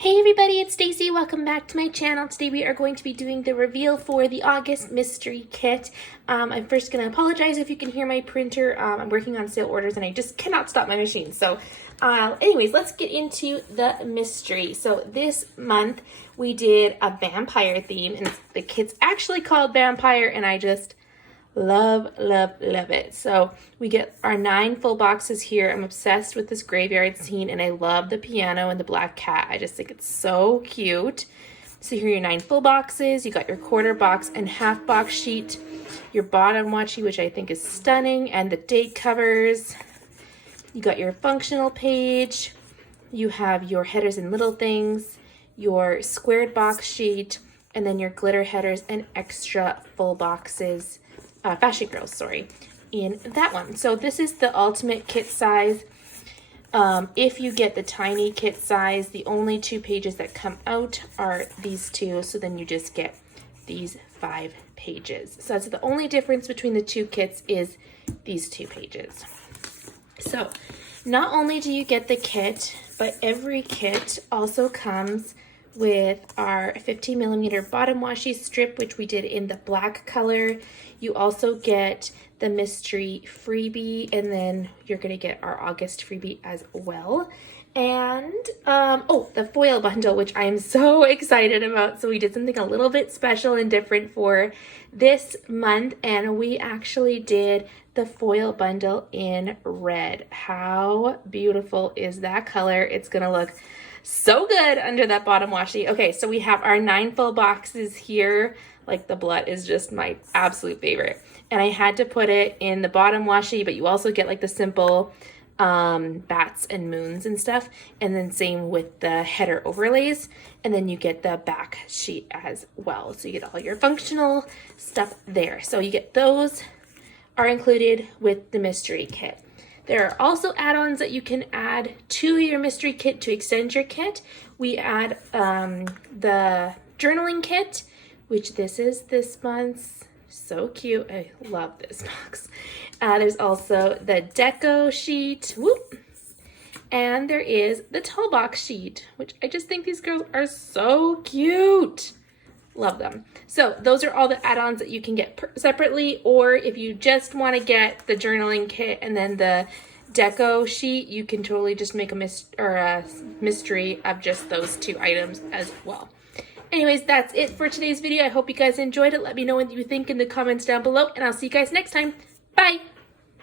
Hey everybody, it's Stacy. Welcome back to my channel. Today we are going to be doing the reveal for the August mystery kit. I'm first going to apologize if you can hear my printer. I'm working on sale orders and I just cannot stop my machine. So anyways, let's get into the mystery. So this month we did a vampire theme and the kit's actually called Vampire and I just love it. So we get our 9 full boxes here. I'm obsessed with this graveyard scene and I love the piano and the black cat. I just think it's so cute. So here are your 9 full boxes. You got your quarter box and half box sheet, your bottom washi, which I think is stunning, and the date covers. You got your functional page. You have your headers and little things, your squared box sheet, and then your glitter headers and extra full boxes. Fashion Girls, sorry, in that one. So this is the ultimate kit size. If you get the tiny kit size, the only 2 pages that come out are these 2, so then you just get these 5 pages. So that's the only difference between the 2 kits is these 2 pages. So not only do you get the kit, but every kit also comes with our 15mm bottom washi strip, which we did in the black color. You also get the mystery freebie, and then you're gonna get our August freebie as well. And the foil bundle, which I am so excited about. So we did something a little bit special and different for this month, and we actually did the foil bundle in red. How beautiful is that color? It's gonna look so good under that bottom washi. Okay, so we have our 9 full boxes here. Like, the blood is just my absolute favorite. And I had to put it in the bottom washi, but you also get like the simple bats and moons and stuff. And then same with the header overlays. And then you get the back sheet as well. So you get all your functional stuff there. So you get those are included with the mystery kit. There are also add-ons that you can add to your mystery kit to extend your kit. We add the journaling kit, which this is this month's. So cute. I love this box. There's also the deco sheet. Whoop. And there is the tall box sheet, which I just think these girls are so cute. Love them. So those are all the add-ons that you can get separately, or if you just want to get the journaling kit and then the deco sheet, you can totally just make a mystery of just those 2 items as well. Anyways, that's it for today's video. I hope you guys enjoyed it. Let me know what you think in the comments down below, and I'll see you guys next time. Bye!